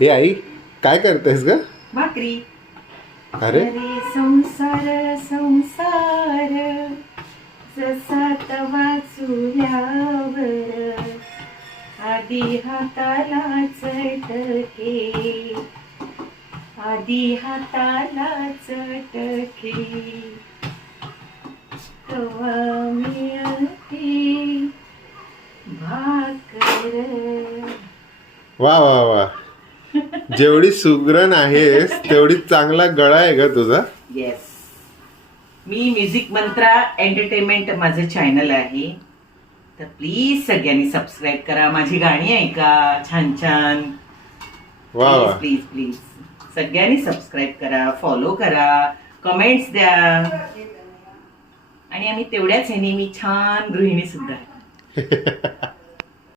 हे आई काय करतेस ग? भाकरी. अरे संसार संसार जसा तवा चुल्यावर आधी हाताला चटके आधी हाताला चटके तवा मिळते भाकर. वा वा वा, जेवढी सुगरण आहेस तेवढी चांगला गळा आहे ग तुझा. येस, मी म्युझिक मंत्रा एंटरटेनमेंट माझं चॅनल आहे, तर प्लीज सगळ्यांनी सबस्क्राईब करा, माझी गाणी ऐका छान छान. वा वा, प्लीज प्लीज प्लीज सगळ्यांनी सबस्क्राईब करा, फॉलो करा, कमेंट्स द्या. आणि आम्ही तेवढ्याच ह्यानी मी छान गृहिणी सुद्धा आहे.